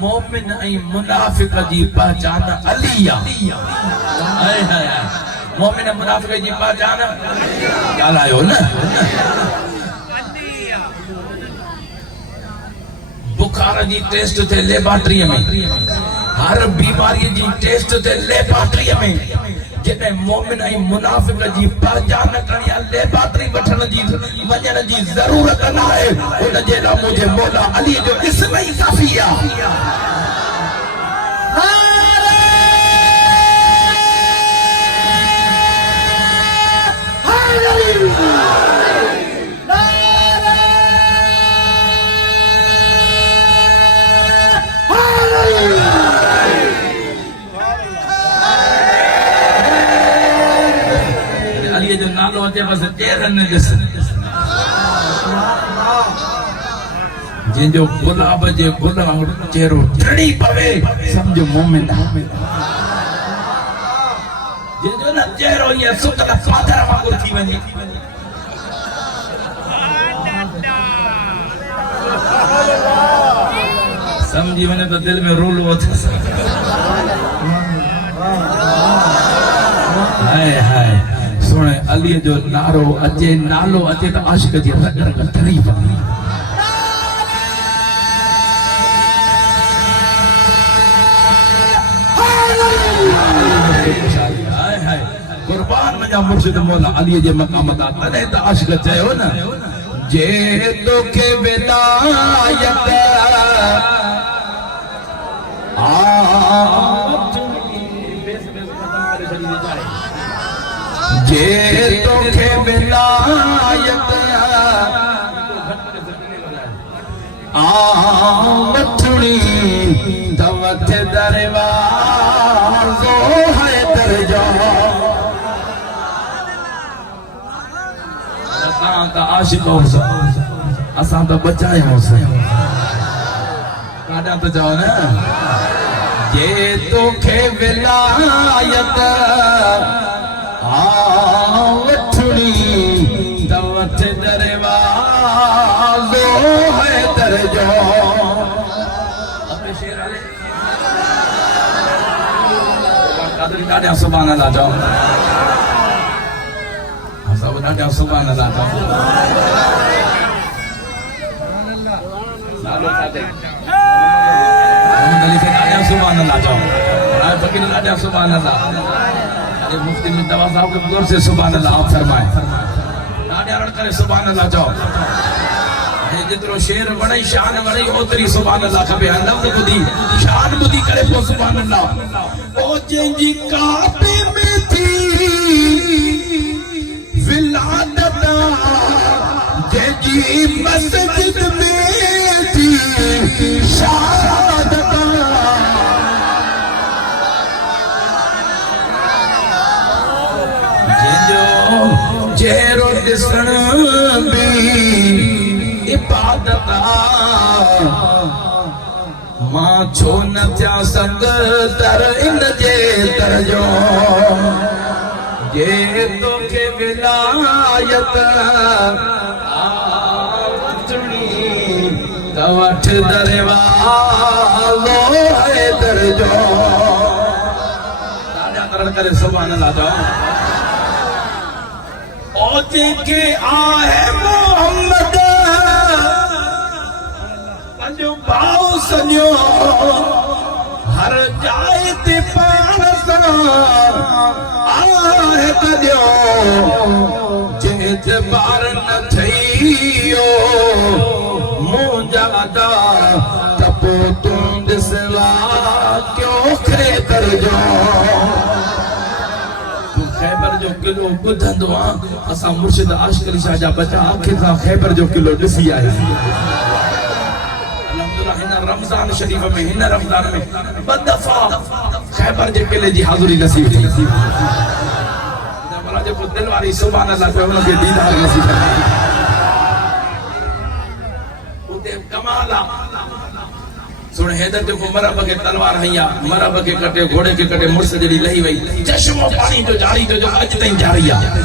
मोमिन ऐं मुनाफिक जी पहचान अली आहे। हाय हाय मोमिन मुनाफिक जी पहचान ॻाल्हायो न। बुखार जी टेस्ट थे लेबोरेटरी में, हर बीमारी जी टेस्ट थे लेबोरेटरी में। जैसे मोमिन ऐं मुनाफिक जी पहचान करणी आहे, लेबोरेटरी वठण जी वञण जी ज़रूरत न आहे। उन जे लाइ मुंहिंजे मौला अली जो इस्म ई काफ़ी आहे। अली जो नालो अचे बस चेहरनि ॾिस, जंहिंजो गुलाब जे गुल चेहरो टिड़ी पवे समझो मोमिन आहे। जंहिंजो न चेहरो ईअं सुकल पाथर वांगुरु थी वञे, समझी वञे तो दिल में रोल अथसि। हाय हाय सुन, अली जो नारो अचे, नालो अचे तो आशिक जी रग रग ठरी पवे। हाय हाय कुर्बान मुंहिंजा मुर्शिद मौला अली जे मक़ाम तां तॾहिं त आशिक चयो न, जे तोखे विलायत जे तोखे विलायत वठणी त वठ दरवाज़ो है दरजो। असां त आशिक़ होसीं, असां त बचाए होसीं, काॾा त चओ न। जे तोखे विलायत वठणी त वठ दरवाज़ो है दरजो। अपने शेर वाले कादरी ॾाढा सुभान अल्लाह चओ, सब ॾाढा सुभान अल्लाह चओ। नालो कादे मोहम्मद अली खे ॾाढा सुभान अल्लाह चओ, हाय फकीर ॾाढा सुभान अल्लाह। अरे मुफ्ती में दवा साहब के जोर से सुभान अल्लाह फरमाए, ॾाढा अड़ करे सुभान अल्लाह चओ। जितरो शेर वणे शान वणे ओतरी सुभान अल्लाह खपे। लफ्ज़ ॿुधी शान ॿुधी करे पोइ सुभान अल्लाह। ओ जंहिंजी काबे में थी विलादत, जंहिंजी मस्जिद में थी शहादत, जंहिंजो चेहरो ॾिसण बि इबादत मां छो न थिया संग दर इन जे दरजो। जे तोखे विलायत वठणी त वठ दरवाज़ो है दरजो। ॾाढा करण करे सुभान अल्लाह चओ। ओ जेके आहे मोहम्मद पंहिंजो भाउ सॼो हर जाइ ते पाण सां आहे कढियो, जंहिं ते ॿार न ठहियो मुंहिंजा त पोइ तूं ॾिसला क्यों खे दरजो। खैबर जो किलो ॿुधंदो आहे, असां मुर्शिद आशिक़ अली शाह जा बचा आख़िर सां खैबर जो किलो ॾिसी आया। अल्हम्दुलिल्लाह हिन रमज़ान शरीफ में, हिन रमज़ान में ॿ दफ़ा खैबर जे किले जी हाज़ुरी नसीब थी। भला जेको दिल वारी सुभान अल्लाह चओ हुनखे दीदार नसीब थिए। उते कमाल आहे। सुन हैदर जो मरब के तलवार हैया, मरब के कटे घोड़े के कटे मुर्स जड़ी लही वई, चश्मो पानी जो जारी जो अज ताईं जारी आहे।